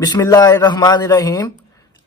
बिस्मिल्लाहिर्रहमानिर्रहीम।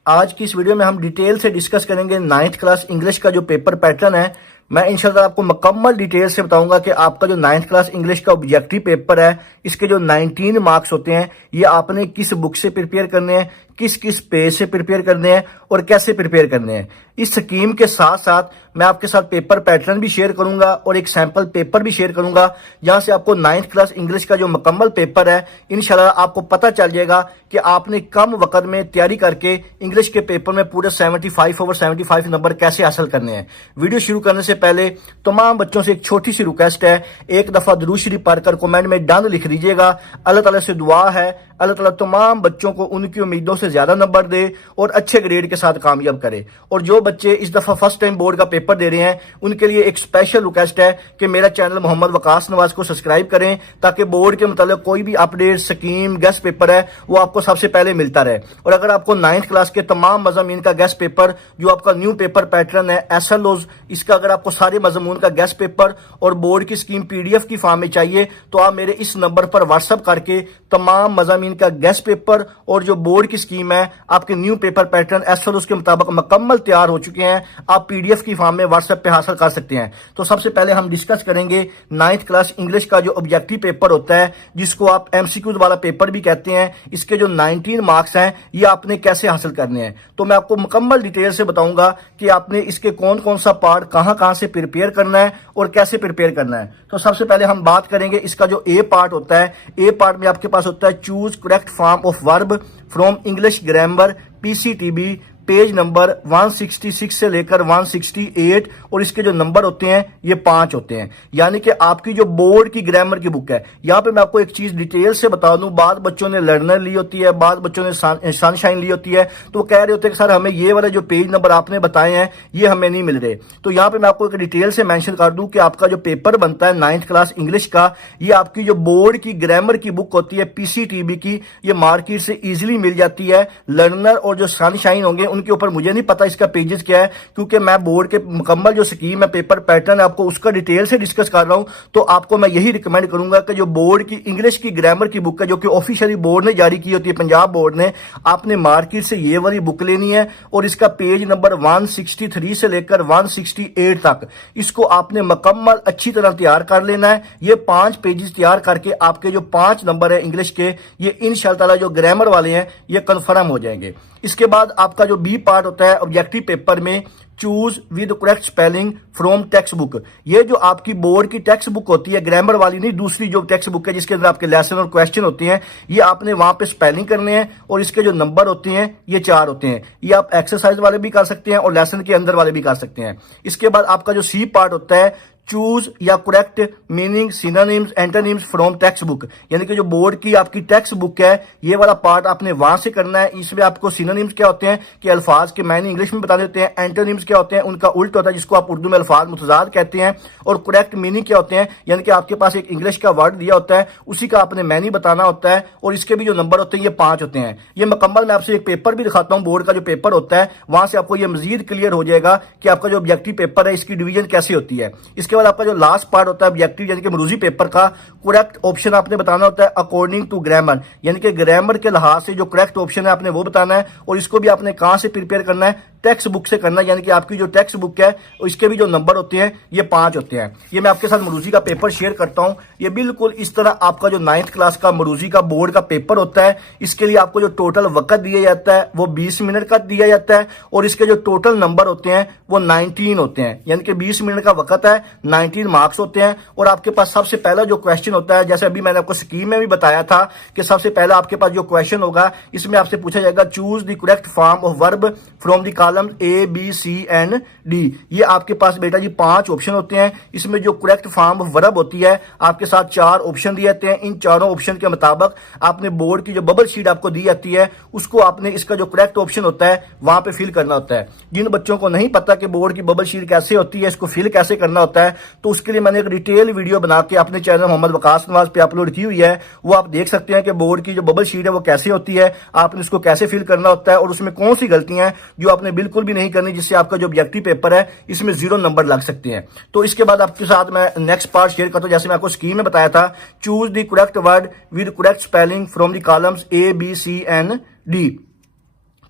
आज की इस वीडियो में हम डिटेल से डिस्कस करेंगे 9th क्लास इंग्लिश का जो पेपर पैटर्न है। मैं इंशाल्लाह आपको मुकम्मल डिटेल से बताऊंगा कि आपका जो 9th क्लास इंग्लिश का ऑब्जेक्टिव पेपर है, इसके जो 19 मार्क्स होते हैं, ये आपने किस बुक से प्रिपेयर करने हैं, किस किस पेज से प्रिपेयर करने हैं और कैसे प्रिपेयर करने हैं। इस स्कीम के साथ साथ मैं आपके साथ पेपर पैटर्न भी शेयर करूंगा और एक सैंपल पेपर भी शेयर करूंगा, जहां से आपको 9th क्लास इंग्लिश का जो मुकम्मल पेपर है, इंशाल्लाह आपको पता चल जाएगा कि आपने कम वक्त में तैयारी करके इंग्लिश के पेपर में पूरे 75 ओवर 75 नंबर कैसे हासिल करने हैं। वीडियो शुरू करने से पहले तमाम बच्चों से एक छोटी सी रिक्वेस्ट है, एक दफा दुरूद शरीफ पढ़कर कमेंट में डन लिख दीजिएगा। अल्लाह ताला से दुआ है, अल्लाह ताला तमाम बच्चों को उनकी उम्मीदों से ज्यादा नंबर दे और अच्छे ग्रेड के साथ कामयाब करे। और जो बच्चे इस दफा फर्स्ट टाइम बोर्ड का पेपर दे रहे हैं, उनके लिए एक स्पेशल रिक्वेस्ट है कि मेरा चैनल मोहम्मद वकास नवाज को सब्सक्राइब करें, ताकि बोर्ड के मतलब कोई भी अपडेट, स्कीम, गेस्ट पेपर है, वो आपको सबसे पहले मिलता रहे। और अगर आपको 9th क्लास के तमाम मज़ामीन का गेस्ट पेपर, जो आपका न्यू पेपर पैटर्न है SLOs, इसका अगर आपको सारे मज़मून का गेस्ट पेपर और बोर्ड की स्कीम PDF की फॉर्म में चाहिए, तो आप मेरे इस नंबर पर व्हाट्सअप करके तमाम मज़ामीन का गेस्ट पेपर और जो बोर्ड की स्कीम है, आपके न्यू पेपर पैटर्न SLOs के मुताबिक मुकम्मल तैयार हो चुके हैं, आप PDF की फॉर्म में व्हाट्सएप पे हासिल कर सकते हैं। तो सबसे पहले हम डिस्कस करेंगे 9th क्लास इंग्लिश का जो ऑब्जेक्टिव पेपर होता है, जिसको आप MCQ वाला पेपर भी कहते हैं। इसके जो 19 मार्क्स हैं, ये आपने कैसे हासिल करने हैं, तो मैं आपको मुकम्मल डिटेल से बताऊंगा कि आपने इसके कौन कौन सा पार्ट कहां से प्रिपेयर करना है और कैसे प्रिपेयर करना है। तो सबसे पहले हम बात करेंगे इसका जो A पार्ट होता है। A पार्ट में आपके पास होता है choose correct form of verb from English grammar PCTB, page number 166 से लेकर 168, और इसके जो नंबर होते हैं ये 5 होते हैं। यानी कि आपकी जो बोर्ड की ग्रामर की बुक है, यहाँ पे मैं आपको एक चीज डिटेल से बता दूं, बाद बच्चों ने लर्नर ली होती है, बाद बच्चों ने सनशाइन ली होती है, तो वो कह रहे होते हैं कि सर हमें ये वाले जो पेज नंबर आपने बताए हैं ये हमें नहीं मिल रहे। तो यहाँ पे मैं आपको एक डिटेल से मेंशन कर दूं कि आपका जो पेपर बनता है 9th क्लास इंग्लिश का, ये आपकी जो बोर्ड की ग्रामर की बुक होती है PCTB की, ये मार्केट से इजिली मिल जाती है। लर्नर और जो सनशाइन होंगे उनके ऊपर मुझे नहीं पता इसका पेजेस क्या है, क्योंकि मैं बोर्ड के मुकम्मल जो स्कीम है, पेपर पैटर्न है, आपको उसका डिटेल से डिस्कस कर रहा हूं। तो आपको मैं यही रिकमेंड करूंगा कि जो बोर्ड की इंग्लिश की ग्रामर की बुक है, जो कि ऑफिशियली बोर्ड ने जारी की होती है, पंजाब बोर्ड ने, आपने मार्केट से ये वाली बुक लेनी है और इसका पेज नंबर 163 से लेकर 168 तक इसको आपने मुकम्मल अच्छी तरह तैयार कर लेना है। ये 5 पेजेस तैयार करके आपके जो 5 नंबर है इंग्लिश के, ये इंशाअल्लाह जो ग्रामर वाले हैं ये कंफर्म हो जाएंगे। इसके बाद आपका जो B पार्ट होता है ऑब्जेक्टिव पेपर में, choose with correct spelling from text book. ये जो आपकी बोर्ड की टेक्स्ट बुक होती है, ग्रामर वाली नहीं, दूसरी जो टेक्स्ट बुक है जिसके अंदर आपके लेसन और क्वेश्चन होते हैं, ये आपने वहां पे स्पेलिंग करने हैं और इसके जो नंबर होते हैं ये 4 होते हैं। ये आप एक्सरसाइज वाले भी कर सकते हैं और लेसन के अंदर वाले भी कर सकते हैं। इसके बाद आपका जो C पार्ट होता है, चूज या correct meaning synonyms antonyms from text book. यानी कि जो बोर्ड की आपकी टेक्स्ट बुक है, ये वाला पार्ट आपने वहां से करना है। इसमें आपको सिनोनिम्स क्या होते हैं कि अल्फाज के मायने इंग्लिश में बता देते हैं, एंटोनिम्स क्या होते हैं उनका उल्ट होता है, जिसको आप उर्दू में अल्फाज मुतजाद कहते हैं, और करेक्ट मीनिंग क्या होते हैं, यानी कि आपके पास एक इंग्लिश का वर्ड दिया होता है, उसी का आपने मैनी बताना होता है, और इसके भी जो नंबर होते हैं ये 5 होते हैं। ये मुकम्मल मैं आपसे एक पेपर भी दिखाता हूँ, बोर्ड का जो पेपर होता है, वहां से आपको ये मजीद क्लियर हो जाएगा कि आपका जो ऑब्जेक्टिव पेपर है इसकी डिवीजन कैसे होती है। इसके बाद आपका जो लास्ट पार्ट होता है ऑब्जेक्टिव यानी कि मरूजी पेपर का, करेक्ट ऑप्शन आपने बताना होता है अकॉर्डिंग टू ग्रामर, यानी कि ग्रामर के लिहाज से जो करेक्ट ऑप्शन है आपने वो बताना है, और इसको भी आपने कहां से प्रिपेयर करना है, टेक्स्ट बुक से करना है। यानी कि आपकी जो टेक्स्ट बुक है इसके भी जो नंबर होते हैं ये 5 होते हैं। ये मैं आपके साथ मरूजी का पेपर शेयर करता हूं। ये बिल्कुल इस तरह आपका जो 9th क्लास का मरूजी का बोर्ड का पेपर होता है। इसके लिए आपको जो टोटल वक्त दिया जाता है वो 20 मिनट का दिया जाता है, और इसके जो टोटल नंबर होते हैं वो 19 होते हैं। यानी कि 20 मिनट का वक्त है, 19 मार्क्स होते हैं। और आपके पास सबसे पहला जो क्वेश्चन होता है, जैसे अभी मैंने आपको स्कीम में भी बताया था कि सबसे पहला आपके पास जो क्वेश्चन होगा, इसमें आपसे पूछा जाएगा choose the correct form of verb from the column ABCND। ये आपके पास बेटा जी 5 ऑप्शन होते हैं। इसमें जो करेक्ट फॉर्म ऑफ वर्ब होती है, आपके साथ 4 ऑप्शन दिए जाते हैं। इन चारों ऑप्शन के मुताबिक आपने बोर्ड की जो बबल शीट आपको दी जाती है, उसको आपने इसका जो करेक्ट ऑप्शन होता है वहां पे फिल करना होता है। जिन बच्चों को नहीं पता कि बोर्ड की बबल शीट कैसे होती है, इसको फिल कैसे करना होता है, तो उसके लिए मैंने एक डिटेल वीडियो बना के अपने चैनल मोहम्मद वकास नवाज पे अपलोड की हुई है। वो आप देख सकते हैं कि बोर्ड की जो बबल शीट है वो कैसे होती है, आपने उसको कैसे फिल करना होता है, और उसमें कौन सी गलतियां हैं जो आपने बिल्कुल भी नहीं करनी, जिससे आपका जो ऑब्जेक्टिव पेपर है इसमें 0 नंबर लग सकते हैं। तो इसके बाद आपके साथ मैं नेक्स्ट पार्ट शेयर करता हूं। जैसे मैं आपको स्कीम में बताया था, choose the correct word with correct spelling from the columns ABCND। D.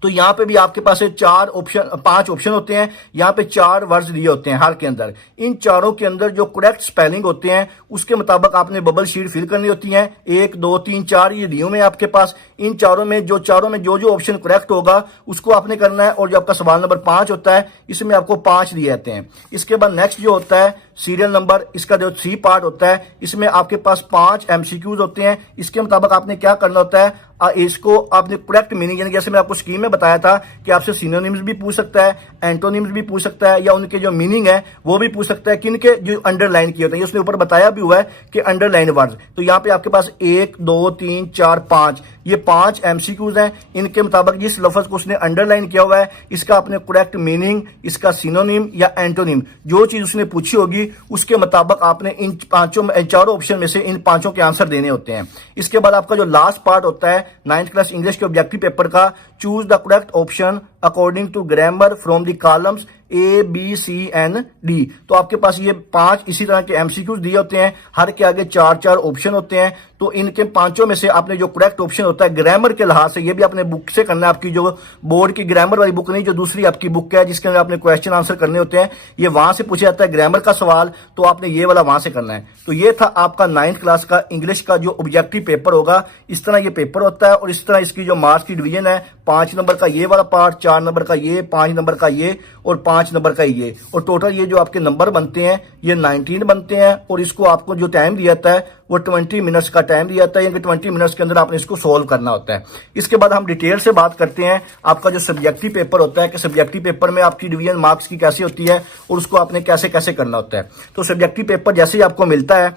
तो यहाँ पे भी आपके पास पांच ऑप्शन होते हैं। यहाँ पे 4 वर्ड्स दिए होते हैं हर के अंदर। इन चारों के अंदर जो करेक्ट स्पेलिंग होते हैं उसके मुताबिक आपने बबल शीट फिल करनी होती है। 1 2 3 4 ये दिए में आपके पास। इन चारों में जो जो ऑप्शन करेक्ट होगा उसको आपने करना है। और जो आपका सवाल नंबर 5 होता है इसमें आपको 5 दिए जाते हैं। इसके बाद नेक्स्ट जो होता है सीरियल नंबर, इसका जो 3 पार्ट होता है इसमें आपके पास 5 MCQs होते हैं। इसके मुताबिक आपने क्या करना होता है, इसको आपने करेक्ट मीनिंग, यानी जैसे मैं आपको स्कीम में बताया था कि आपसे सिनोनिम्स भी पूछ सकता है, एंटोनिम्स भी पूछ सकता है, या उनके जो मीनिंग है वो भी पूछ सकता है। किनके जो अंडरलाइन किए होते हैं, उसने ऊपर बताया भी हुआ है कि अंडरलाइन वर्ड्स। तो यहाँ पे आपके पास 1 2 3 4 5 ये 5 MCQs हैं। इनके मुताबिक जिस लफ्ज को उसने अंडरलाइन किया हुआ है इसका आपने करेक्ट मीनिंग, इसका सिनोनिम या एंटोनिम जो चीज उसने पूछी होगी उसके मुताबिक आपने इन चारों ऑप्शन में से इन 5 के आंसर देने होते हैं। इसके बाद आपका जो लास्ट पार्ट होता है 9th क्लास इंग्लिश के ऑब्जेक्टिव पेपर का, choose the correct option according to grammar from the columns ABCND। तो आपके पास ये 5 इसी तरह के MCQs दिए होते हैं। हर के आगे 4 ऑप्शन होते हैं। तो इनके 5 में से आपने जो करेक्ट ऑप्शन होता है ग्रामर के लिहाज से, ये भी आपने बुक से करना है, आपकी जो बोर्ड की ग्रामर वाली बुक नहीं, जो दूसरी आपकी बुक है जिसके अंदर आपने क्वेश्चन आंसर करने होते हैं, ये वहां से पूछा जाता है ग्रामर का सवाल। तो आपने ये वाला वहां से करना है। तो ये था आपका 9th क्लास का इंग्लिश का जो ऑब्जेक्टिव पेपर होगा। इस तरह ये पेपर होता है और इस तरह इसकी जो मार्क्स की डिवीजन है, 5 नंबर का ये वाला पार्ट, 4 नंबर का ये, 5 नंबर का ये और 5 नंबर का ये, और टोटल ये जो आपके नंबर बनते हैं ये 19 बनते हैं। और इसको आपको जो टाइम दिया जाता है वो 20 मिनट्स का टाइम दिया जाता है, यानी 20 मिनट्स के अंदर आपने इसको सोल्व करना होता है। इसके बाद हम डिटेल से बात करते हैं आपका जो सब्जेक्टिव पेपर होता है कि सब्जेक्टिव पेपर में आपकी डिवीजन मार्क्स की कैसी होती है और उसको आपने कैसे कैसे करना होता है। तो सब्जेक्टिव पेपर जैसे ही आपको मिलता है,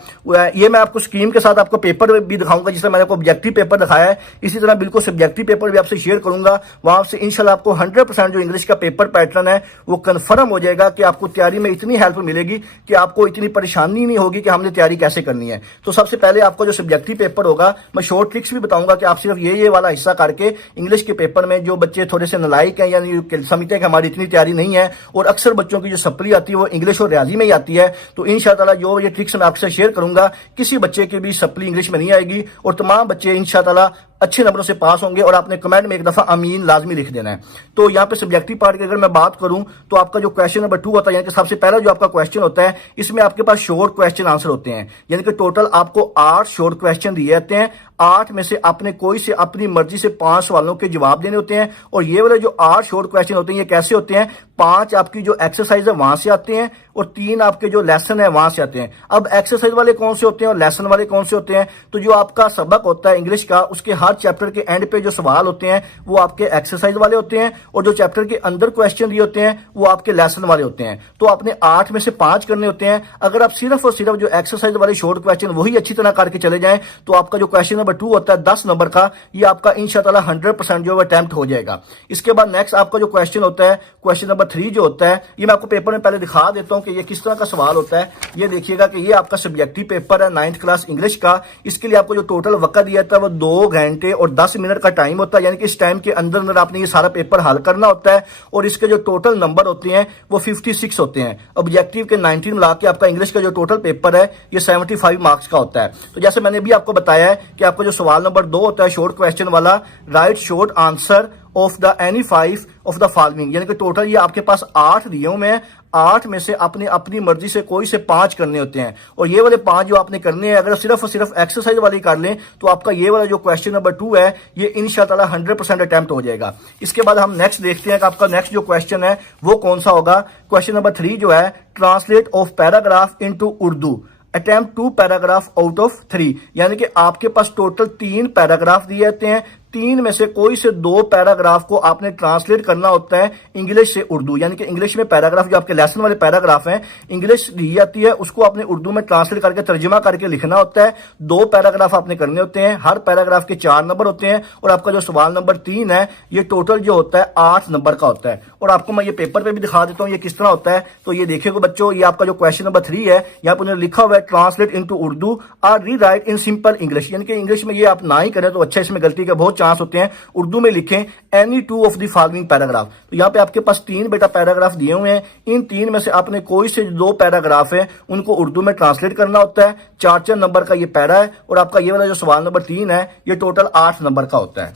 ये मैं आपको स्कीम के साथ आपको पेपर भी दिखाऊंगा, जिससे मैंने आपको ऑब्जेक्टिव पेपर दिखाया है इसी तरह बिल्कुल सब्जेक्टिव पेपर भी आपसे शेयर करूंगा। वहां से इंशाल्लाह आपको 100% जो इंग्लिश का पेपर पैटर्न है वो कंफर्म हो जाएगा कि आपको तैयारी में इतनी हेल्प मिलेगी कि आपको इतनी परेशानी नहीं होगी कि हमने तैयारी कैसे करनी है। तो सबसे पहले आपको जो सब्जेक्टिव पेपर होगा मैं शॉर्ट ट्रिक्स भी बताऊंगा कि आप सिर्फ ये वाला हिस्सा करके इंग्लिश के पेपर में जो बच्चे थोड़े से नालायक हैं यानी समझते हैं कि हमारी इतनी तैयारी नहीं है, और अक्सर बच्चों की जो सप्ली आती है वो इंग्लिश और रियाजी में ही आती है, तो इंशाअल्लाह जो ये ट्रिक्स मैं आपसे शेयर करूंगा किसी बच्चे की भी सप्ली इंग्लिश में नहीं आएगी और तमाम बच्चे इंशाअल्लाह अच्छे नंबरों से पास होंगे। और आपने कमेंट में एक दफा अमीन लाजमी लिख देना है। तो यहाँ पे सब्जेक्टिव पार्ट की अगर मैं बात करूं तो आपका जो क्वेश्चन नंबर 2 होता है, यानी कि सबसे पहला जो आपका क्वेश्चन होता है इसमें आपके पास शॉर्ट क्वेश्चन आंसर होते हैं, यानी कि टोटल आपको 8 शॉर्ट क्वेश्चन दिए जाते हैं। 8 में से आपने कोई से अपनी मर्जी से 5 सवालों के जवाब देने होते हैं। और ये वाले जो 8 शॉर्ट क्वेश्चन होते हैं ये कैसे होते हैं, 5 आपकी जो एक्सरसाइज है वहां से आते हैं और 3 आपके जो लेसन है वहां से आते हैं। अब एक्सरसाइज वाले कौन से होते हैं और लेसन वाले कौन से होते हैं, तो जो आपका सबक होता है इंग्लिश का उसके हर चैप्टर के एंड पे जो सवाल होते हैं वो आपके एक्सरसाइज वाले होते हैं, और जो चैप्टर के अंदर क्वेश्चन दिए होते हैं वो आपके लेसन वाले होते हैं। तो आपने 8 में से 5 करने होते हैं। अगर आप सिर्फ और सिर्फ जो एक्सरसाइज वाले शॉर्ट क्वेश्चन वही अच्छी तरह करके चले जाएं तो आपका जो क्वेश्चन नंबर 2 होता है 10 नंबर का, ये आपका इंशाअल्लाह 100% जो अटेम्प्ट हो जाएगा। इसके बाद नेक्स्ट आपका जो क्वेश्चन होता है क्वेश्चन नंबर 3 जो होता है, ये मैं आपको पेपर में पहले दिखा देता हूं कि ये किस तरह का सवाल होता है। ये देखिएगा कि ये आपका सब्जेक्टिव पेपर है 9th क्लास इंग्लिश का। इसके लिए आपको जो टोटल वक्त दिया था वो 2 घंटे और 10 मिनट का टाइम होता है, यानी कि इस टाइम के अंदर आपने ये सारा पेपर हल करना होता है। और इसके जो टोटल नंबर होते हैं वो 56 होते हैं। ऑब्जेक्टिव के 19 मिला के आपका इंग्लिश का जो टोटल पेपर है ये 75 मार्क्स का होता है। तो जैसे मैंने भी आपको बताया है कि आपका जो सवाल नंबर 2 होता है शॉर्ट क्वेश्चन वाला, right short answer of the any 5 of the following, यानी कि टोटल ये आपके पास 8 दिए हुए हैं। 8 में से आपने अपनी मर्जी से कोई से 5 करने होते हैं, और ये वाले 5 जो आपने करने हैं अगर सिर्फ और सिर्फ एक्सरसाइज वाली कर लें तो आपका ये वाला जो क्वेश्चन नंबर 2 है ये इंशाअल्लाह 100% अटेम्प्ट हो जाएगा। इसके बाद हम नेक्स्ट देखते हैं कि आपका नेक्स्ट जो क्वेश्चन है वो कौन सा होगा। क्वेश्चन नंबर 3 जो है, translate of paragraph into Urdu, attempt 2 paragraph out of 3, यानी कि आपके पास टोटल 3 पैराग्राफ दिए जाते हैं। 3 में से कोई से 2 पैराग्राफ को आपने ट्रांसलेट करना होता है इंग्लिश से उर्दू, यानी कि इंग्लिश में पैराग्राफ जो आपके लेसन वाले पैराग्राफ हैं इंग्लिश दी जाती है उसको आपने उर्दू में ट्रांसलेट करके तर्जुमा करके लिखना होता है। 2 पैराग्राफ आपने करने होते हैं, हर पैराग्राफ के 4 नंबर होते हैं, और आपका जो सवाल नंबर 3 है ये टोटल जो होता है 8 नंबर का होता है। और आपको मैं ये पेपर पे भी दिखा देता हूँ ये किस तरह होता है। तो ये देखिएगा बच्चों, ये आपका जो क्वेश्चन नंबर 3 है यहाँ पर उन्होंने लिखा हुआ है ट्रांसलेट इनटू उर्दू और रीराइट इन सिंपल इंग्लिश, यानी कि इंग्लिश में ये आप ना ही करें तो अच्छा, इसमें गलती के बहुत चांस होते हैं। उर्दू में लिखें any 2 of the following paragraph. तो यहाँ पे आपके पास 3 बेटा पैराग्राफ दिए हुए हैं। इन 3 में से आपने कोई से 2 पैराग्राफ है उनको उर्दू में ट्रांसलेट करना होता है। 4 नंबर का ये पैरा है, और आपका ये वाला जो सवाल नंबर 3 है ये टोटल 8 नंबर का होता है।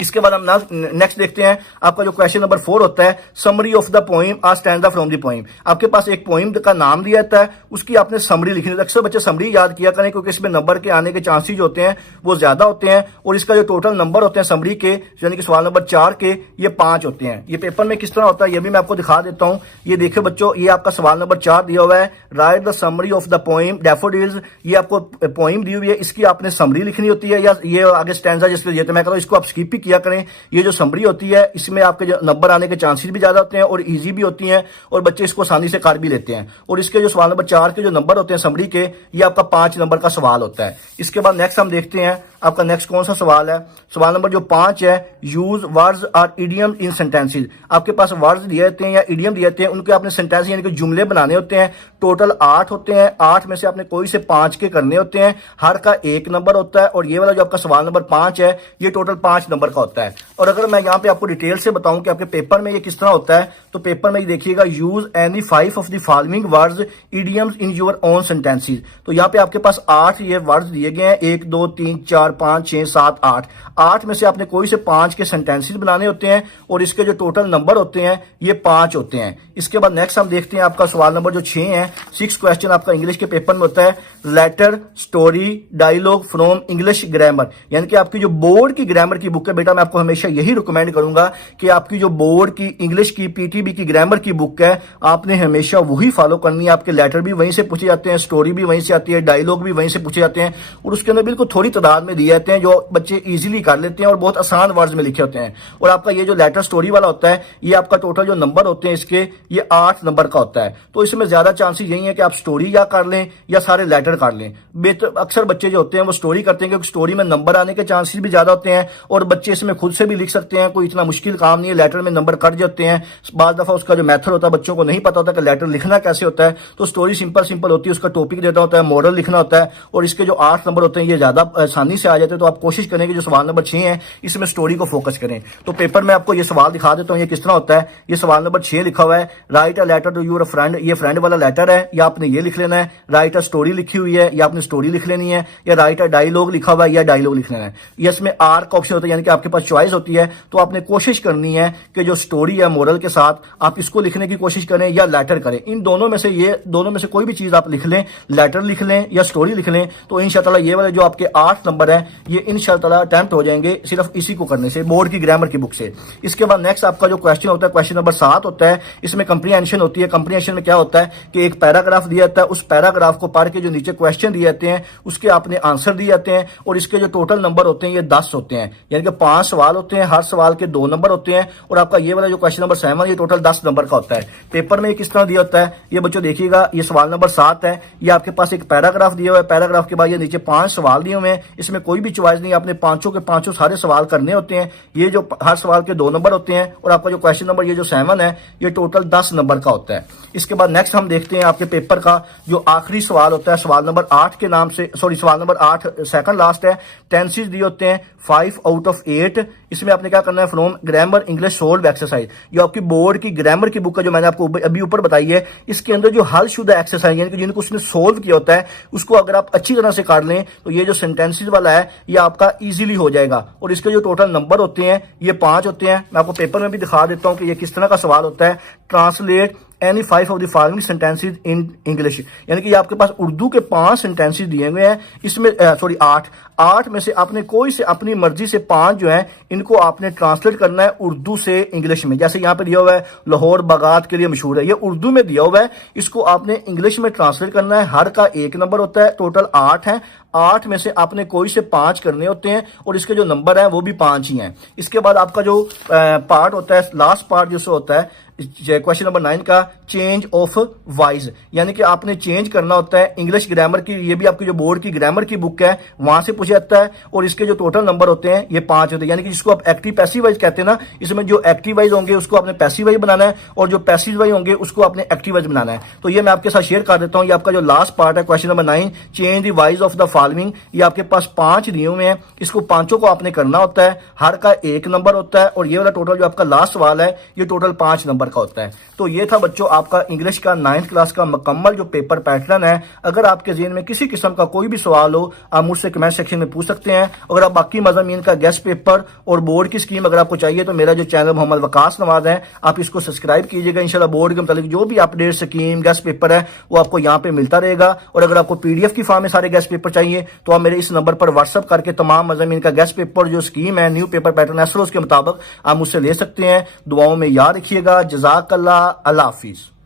इसके बाद हम नेक्स्ट देखते हैं आपका जो क्वेश्चन नंबर 4 होता है, summary of the poem a stanza from the poem. आपके पास एक पोइम का नाम दिया जाता है, उसकी आपने समरी लिखनी है। अक्सर बच्चे समरी याद किया करें क्योंकि इसमें नंबर के आने के चांसेस जो होते हैं वो ज्यादा होते हैं, और इसका जो टोटल नंबर होते हैं समरी के, यानी कि सवाल नंबर 4 के, ये 5 होते हैं। ये पेपर में किस तरह होता है ये भी मैं आपको दिखा देता हूं। ये देखिए बच्चों, ये आपका सवाल नंबर 4 दिया हुआ है, right the summary of the poem daffodils. ये आपको पोइम दी हुई है, इसकी आपने समरी लिखनी होती है, या ये आगे स्टैंजा जिसके लिए तो मैं कहता हूं इसको आप स्किप भी किया करें। ये जो समरी होती है इसमें आपके जो नंबर आने के चांसेस भी ज्यादा होते हैं और इजी भी होती हैं, और बच्चे इसको आसानी से कर भी लेते हैं। और इसके जो सवाल नंबर 4 के जो नंबर होते हैं समरी के, ये आपका 5 नंबर का सवाल होता है। इसके बाद नेक्स्ट हम देखते हैं आपका नेक्स्ट कौन सा सवाल है। सवाल नंबर जो 5 है, यूज वर्ड्स और इडियम इन सेंटेंसेस। आपके पास वर्ड्स दिए होते हैं या इडियम दिए होते हैं, उनके आपने सेंटेंस यानी कि जुमले बनाने होते हैं। टोटल 8 होते हैं, 8 में से आपने कोई से 5 के करने होते हैं, हर का 1 नंबर होता है। और ये वाला जो आपका सवाल नंबर 5 है ये टोटल 5 नंबर का होता है। और अगर मैं यहाँ पे आपको डिटेल से बताऊं कि आपके पेपर में ये किस तरह होता है, तो पेपर में ये देखिएगा, use any 5 of the following words idioms in your own sentences. तो यहाँ पे आपके पास 8 ये वर्ड्स दिए गए हैं, 1 2 3 4 5 6 7 8। 8 में से आपने कोई से 5 के सेंटेंसेस बनाने होते हैं, और इसके जो टोटल नंबर होते हैं ये 5 होते हैं। इसके बाद नेक्स्ट हम देखते हैं आपका सवाल नंबर जो 6 है। 6 क्वेश्चन आपका इंग्लिश के पेपर में होता है, letter story dialogue from English grammar. यानी कि आपकी जो बोर्ड की ग्रामर की बुक है, बेटा मैं आपको हमेशा यही रिकमेंड करूंगा कि आपकी जो बोर्ड की इंग्लिश की पीटीबी की ग्रामर की बुक है आपने हमेशा वही फॉलो करनी है। आपके लेटर भी वहीं से पूछे जाते हैं, स्टोरी भी वहीं से आती है, डायलॉग भी वहीं से पूछे जाते हैं, और उसके अंदर बिल्कुल थोड़ी तादाद में दिए जाते हैं जो बच्चे इजीली कर लेते हैं और बहुत आसान वर्ड्स में लिखे होते हैं। और आपका ये जो लेटर स्टोरी वाला होता है, ये आपका टोटल जो नंबर होते हैं इसके, ये 8 नंबर का होता है। तो इसमें ज्यादा चांसेस यही है कि आप स्टोरी या कर लें या सारे लेटर कर लें। बेहतर अक्सर बच्चे जो होते हैं वो स्टोरी करते हैं क्योंकि स्टोरी में नंबर आने के चांसेस भी ज्यादा होते हैं, और बच्चे इसमें खुद से भी लिख सकते हैं, कोई इतना मुश्किल काम नहीं है। लेटर में नंबर कट जाते हैं, बाद दफा उसका जो मेथड होता है बच्चों को नहीं पता होता कि लेटर लिखना कैसे होता है। तो स्टोरी सिंपल होती है, उसका टॉपिक देता होता है, मॉडल लिखना होता है, और इसके जो 8 नंबर होते हैं ये ज्यादा आसानी से आ जाते हैं। तो आप कोशिश करें कि जो सवाल नंबर 6 है इसमें स्टोरी को फोकस करें। तो पेपर में आपको ये सवाल दिखा देता हूँ ये किस तरह होता है। ये सवाल नंबर 6 लिखा हुआ है, write a letter to your friend. ये फ्रेंड वाला लेटर है, या आपने ये लिख लेना है। राइट अ स्टोरी लिखी हुई है, या आपने स्टोरी लिख लेनी है, या राइट अ डायलॉग लिखा हुआ है, या डायलॉग लिख लेना है। ये इसमें आर का ऑप्शन होता है, यानी कि आपके पास चॉइस होती है। तो आपने कोशिश करनी है कि जो स्टोरी है मॉडल के साथ आप इसको लिखने की कोशिश करें या लेटर करें। इन दोनों में से कोई भी चीज आप लिख लें, लेटर लिख लें या स्टोरी लिख लें, तो इंशाअल्लाह ये वाले जो आपके 8 नंबर है ये इंशाअल्लाह अटेम्प्ट हो जाएंगे सिर्फ इसी को करने से, बोर्ड की ग्रामर की बुक से। इसके बाद नेक्स्ट आपका जो क्वेश्चन होता है, क्वेश्चन नंबर 7 होता है। इसमें कंप्रीहेंशन होती है। कंप्रीहेंशन में क्या होता है कि एक पैराग्राफ दिया जाता है, उस पैराग्राफ को पढ़ के जो नीचे क्वेश्चन दिए जाते हैं उसके आपने आंसर दिए जाते हैं, और इसके जो टोटल नंबर होते हैं ये 10 होते हैं। यानी कि 5 सवाल होते हैं, हर सवाल के 2 नंबर होते हैं, और आपका ये वाला जो क्वेश्चन नंबर 7 ये टोटल 10 नंबर का होता है। पेपर में किस तरह दिया होता है ये बच्चों देखिएगा। ये सवाल नंबर 7 है, ये आपके पास एक पैराग्राफ दिया हुआ है, पैराग्राफ के बाद ये नीचे 5 सवाल दिए हुए हैं। इसमें कोई भी चॉइस नहीं, आपने पांचों के पांचों सारे सवाल करने होते हैं। ये जो हर सवाल के 2 नंबर होते हैं, और आपका जो क्वेश्चन नंबर ये जो 7 है ये टोटल 10 नंबर का होता है। इसके बाद नेक्स्ट हम देखते हैं आपके पेपर का जो आखिरी सवाल होता है, सवाल नंबर 8 के नाम से, सवाल नंबर 8 सेकंड लास्ट है। टेंसेस दिए होते हैं 5 आउट ऑफ 8। इसमें आपने क्या करना है, from grammar English solve exercise. जो आपकी बोर्ड की ग्रामर की बुक है जो मैंने आपको अभी ऊपर बताई है, इसके अंदर जो हल शुदा एक्सरसाइज यानी कि जिनको उसने सोल्व किया होता है उसको अगर आप अच्छी तरह से कर लें तो ये जो सेंटेंसेस वाला है ये आपका इजीली हो जाएगा। और इसके जो टोटल नंबर होते हैं ये 5 होते हैं। मैं आपको पेपर में भी दिखा देता हूं कि ये किस तरह का सवाल होता है। Translate any 5 of the following sentences in English. यानी कि आपके पास उर्दू के 5 सेंटेंसेस दिए हुए हैं, इसमें 8 में से आपने कोई से अपनी मर्जी से 5 जो है इनको आपने ट्रांसलेट करना है उर्दू से इंग्लिश में। जैसे यहाँ पे दिया हुआ है लाहौर बागात के लिए मशहूर है, ये उर्दू में दिया हुआ है, इसको आपने इंग्लिश में ट्रांसलेट करना है। हर का 1 नंबर होता है, टोटल 8 है। 8 में से आपने कोई से 5 करने होते हैं, और इसके जो नंबर है वो भी 5 ही हैं। इसके बाद आपका जो पार्ट होता है, लास्ट पार्ट जिससे होता है क्वेश्चन नंबर 9 का, चेंज ऑफ वाइज। यानी कि आपने चेंज करना होता है इंग्लिश ग्रामर की। ये भी आपकी जो बोर्ड की ग्रामर की बुक है वहां से पूछा जाता है, और इसके जो टोटल नंबर होते हैं ये 5 होते हैं। यानी कि जिसको आप एक्टिव पैसिव वाइज कहते हैं ना, इसमें जो एक्टिव वाइज होंगे उसको आपने पैसिव वाइज बनाना है, और जो पैसिव वाइज होंगे उसको आपने एक्टिव वाइज बनाना है। तो ये मैं आपके साथ शेयर कर देता हूं। ये आपका जो लास्ट पार्ट है question number 9, change the wise of the following. ये आपके पास 5 दिए हुए हैं, इसको पांचों को आपने करना होता है। हर का 1 नंबर होता है, और ये वाला टोटल जो आपका लास्ट सवाल है ये टोटल 5 नंबर का होता है। तो ये था बच्चों आपका इंग्लिश का 9th क्लास का मुकम्मल जो पेपर पैटर्न है। अगर आपके ज़हन में किसी किस्म का कोई भी सवाल हो आप मुझसे कमेंट सेक्शन में पूछ सकते हैं। अगर आप बाकी मज़ामीन का गेस्ट पेपर और बोर्ड की स्कीम अगर आपको चाहिए तो मेरा जो चैनल मोहम्मद वकास नवाज है आप इसको सब्सक्राइब कीजिएगा। इंशाल्लाह बोर्ड के मुताबिक जो भी अपडेट स्कीम गेस्ट पेपर है वो आपको यहाँ पे मिलता रहेगा। और अगर आपको PDF की फॉर्म में सारे गेस्ट पेपर चाहिए तो आप मेरे इस नंबर पर व्हाट्सअप करके तमाम मज़ामीन का गेस्ट पेपर जो स्कीम है न्यू पेपर पैटर्न एसरोज के मुताबिक आप मुझसे ले सकते हैं। दुआओं में याद रखिएगा। जज़ाकल्लाह। अल्लाह हाफिज़।